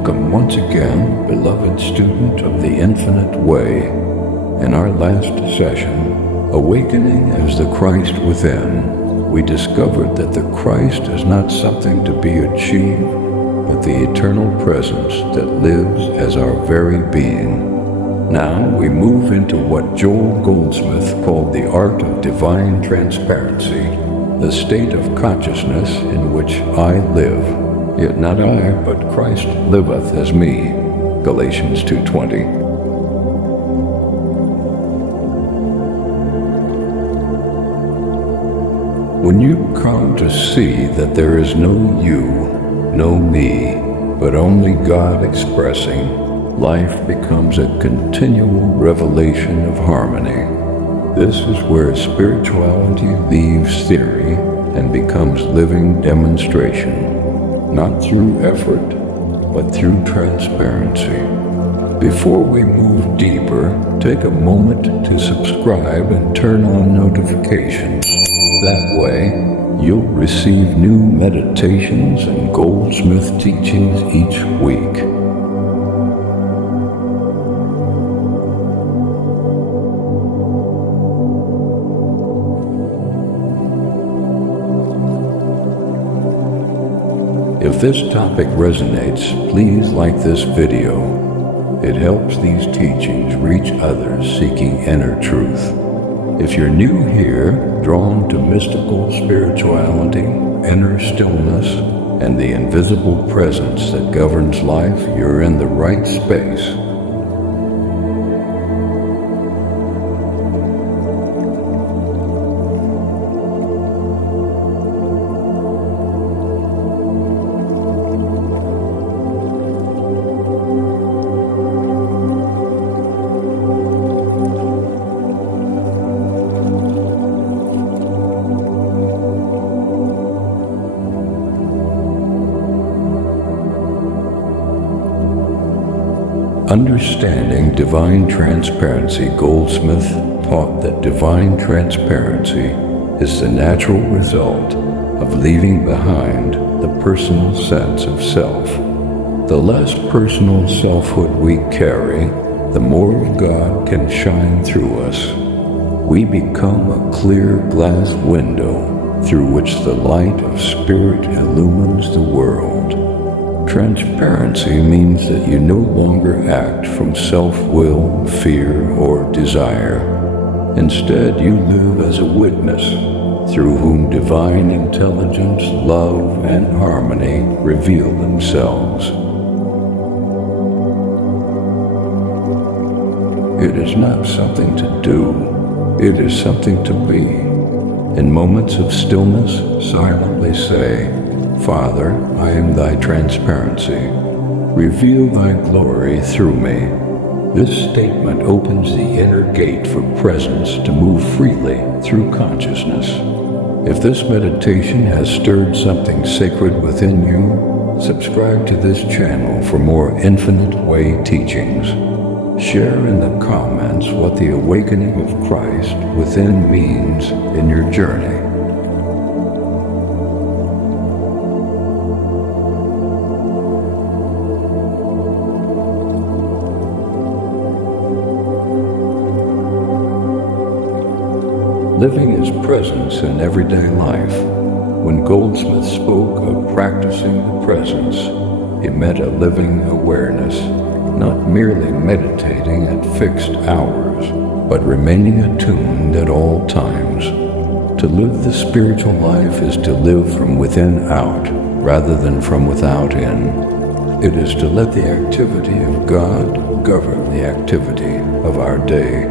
Welcome once again, beloved student of the infinite way. In our last session, Awakening as the Christ Within, we discovered that the Christ is not something to be achieved, but the eternal presence that lives as our very being. Now we move into what Joel Goldsmith called the art of divine transparency, the state of consciousness in which I live. Yet not I, but Christ liveth as me. Galatians 2:20. When you come to see that there is no you, no me, but only God expressing, life becomes a continual revelation of harmony. This is where spirituality leaves theory and becomes living demonstration. Not through effort, but through transparency. Before we move deeper, take a moment to subscribe and turn on notifications. That way, you'll receive new meditations and Goldsmith teachings each week. If this topic resonates, please like this video. It helps these teachings reach others seeking inner truth. If you're new here, drawn to mystical spirituality, inner stillness, and the invisible presence that governs life, you're in the right space. Understanding divine transparency, Goldsmith taught that divine transparency is the natural result of leaving behind the personal sense of self. The less personal selfhood we carry, the more of God can shine through us. We become a clear glass window through which the light of Spirit illumines the world. Transparency means that you no longer act from self-will, fear, or desire. Instead, you live as a witness through whom divine intelligence, love, and harmony reveal themselves. It is not something to do, it is something to be. In moments of stillness, silently say, Father, I am thy transparency. Reveal thy glory through me. This statement opens the inner gate for presence to move freely through consciousness. If this meditation has stirred something sacred within you, subscribe to this channel for more Infinite Way teachings. Share in the comments what the awakening of Christ within means in your journey. Living is presence in everyday life. When Goldsmith spoke of practicing the presence, he meant a living awareness, not merely meditating at fixed hours, but remaining attuned at all times. To live the spiritual life is to live from within out, rather than from without in. It is to let the activity of God govern the activity of our day.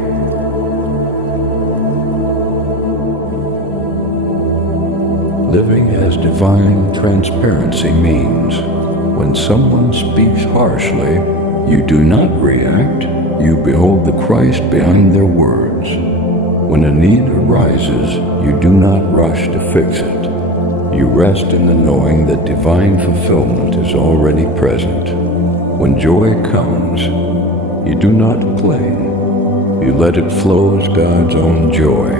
Living as divine transparency means when someone speaks harshly, you do not react, you behold the Christ behind their words. When a need arises, you do not rush to fix it. You rest in the knowing that divine fulfillment is already present. When joy comes, you do not cling. You let it flow as God's own joy,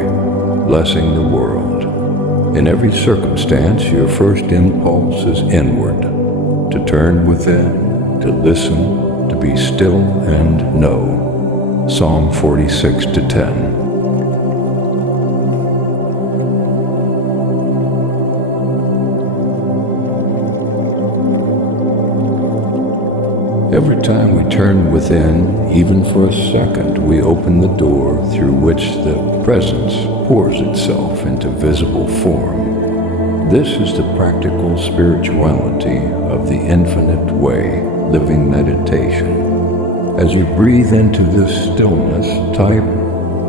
blessing the world. In every circumstance, your first impulse is inward, to turn within, to listen, to be still and know. Psalm 46:10. Every time we turn within, even for a second, we open the door through which the presence pours itself into visible form. This is the practical spirituality of the infinite way, living meditation. As you breathe into this stillness, type,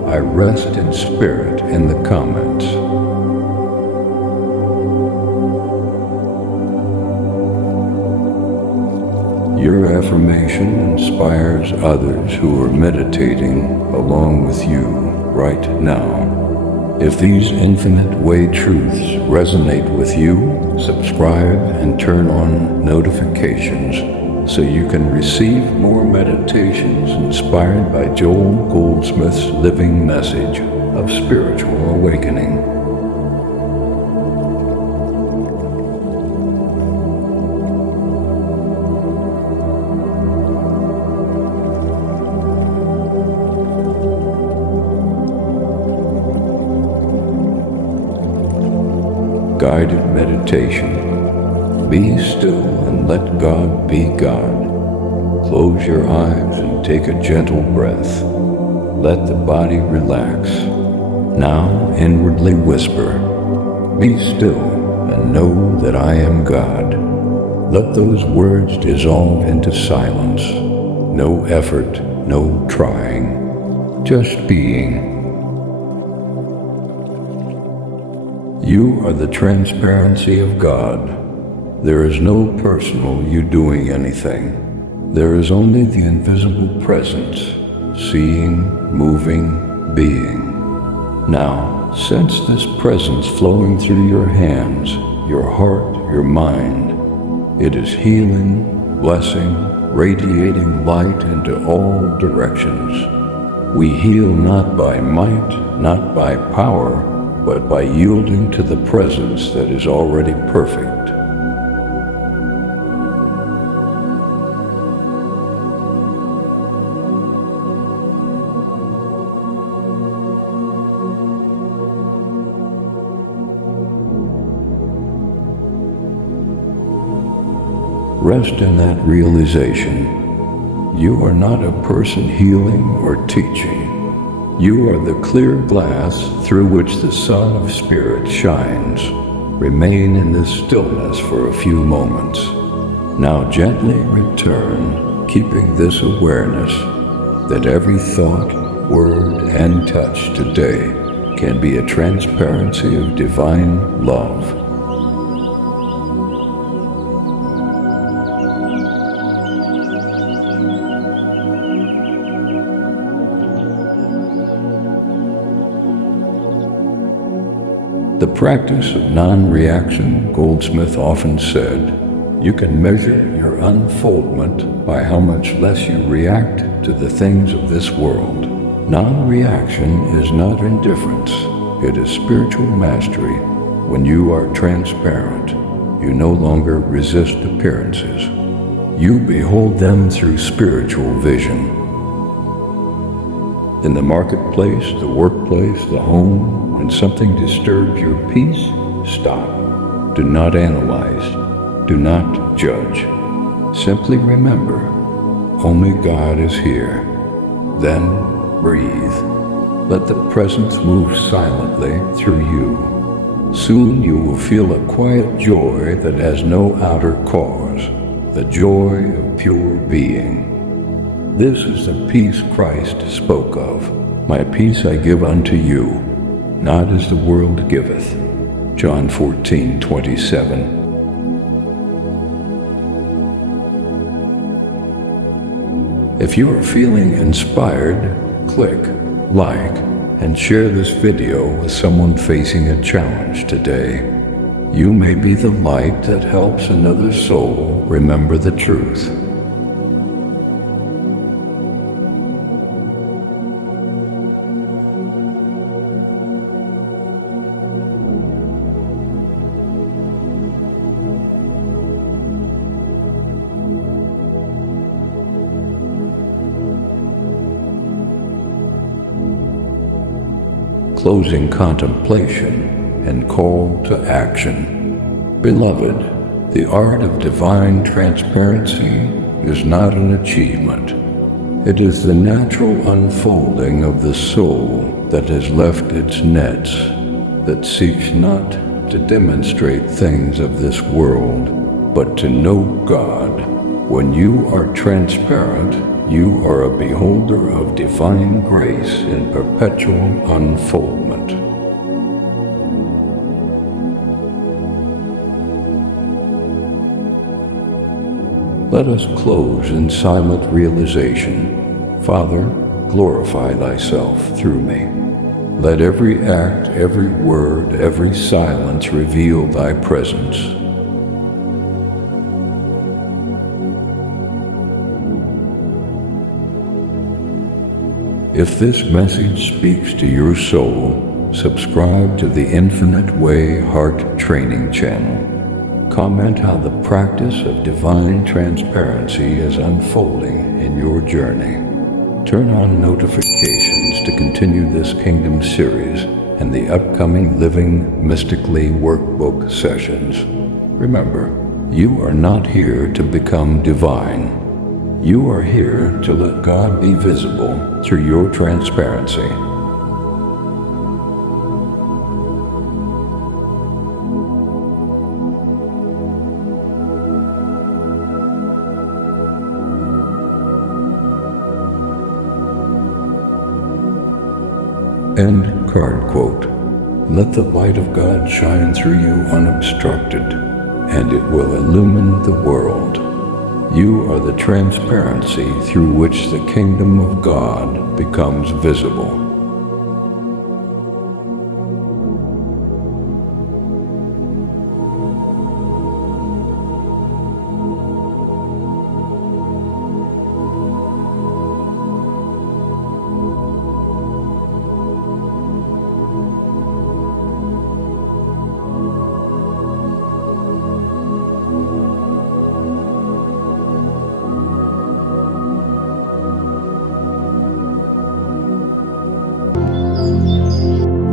"I rest in spirit" in the comments. Your affirmation inspires others who are meditating along with you right now. If these infinite way truths resonate with you, subscribe and turn on notifications so you can receive more meditations inspired by Joel Goldsmith's living message of spiritual awakening. Guided meditation. Be still and let God be God. Close your eyes and take a gentle breath. Let the body relax. Now inwardly whisper, "Be still and know that I am God." Let those words dissolve into silence. No effort, no trying, just being. You are the transparency of God. There is no personal you doing anything. There is only the invisible presence, seeing, moving, being. Now, sense this presence flowing through your hands, your heart, your mind. It is healing, blessing, radiating light into all directions. We heal not by might, not by power, but by yielding to the presence that is already perfect. Rest in that realization. You are not a person healing or teaching. You are the clear glass through which the Sun of Spirit shines. Remain in this stillness for a few moments. Now gently return, keeping this awareness that every thought, word, and touch today can be a transparency of divine love. The practice of non-reaction, Goldsmith often said, you can measure your unfoldment by how much less you react to the things of this world. Non-reaction is not indifference, it is spiritual mastery. When you are transparent, you no longer resist appearances. You behold them through spiritual vision. In the marketplace, the workplace, the home, when something disturbs your peace, stop. Do not analyze. Do not judge. Simply remember, only God is here. Then breathe. Let the presence move silently through you. Soon you will feel a quiet joy that has no outer cause, the joy of pure being. This is the peace Christ spoke of. My peace I give unto you, not as the world giveth. John 14:27. If you are feeling inspired, click like and share this video with someone facing a challenge today. You may be the light that helps another soul remember the truth. closing contemplation, and call to action. Beloved, the art of divine transparency is not an achievement. It is the natural unfolding of the soul that has left its nets, that seeks not to demonstrate things of this world, but to know God. When you are transparent, you are a beholder of divine grace in perpetual unfoldment. Let us close in silent realization. Father, glorify thyself through me. Let every act, every word, every silence reveal thy presence. If this message speaks to your soul, subscribe to the Infinite Way Heart Training channel. Comment how the practice of divine transparency is unfolding in your journey. Turn on notifications to continue this Kingdom series and the upcoming Living Mystically workbook sessions. Remember, you are not here to become divine. You are here to let God be visible through your transparency. End card quote. Let the light of God shine through you unobstructed, and it will illumine the world. You are the transparency through which the kingdom of God becomes visible.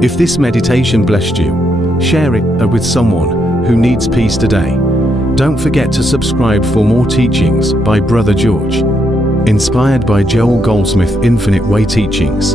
If this meditation blessed you, share it with someone who needs peace today. Don't forget to subscribe for more teachings by Brother George. Inspired by Joel Goldsmith Infinite Way Teachings.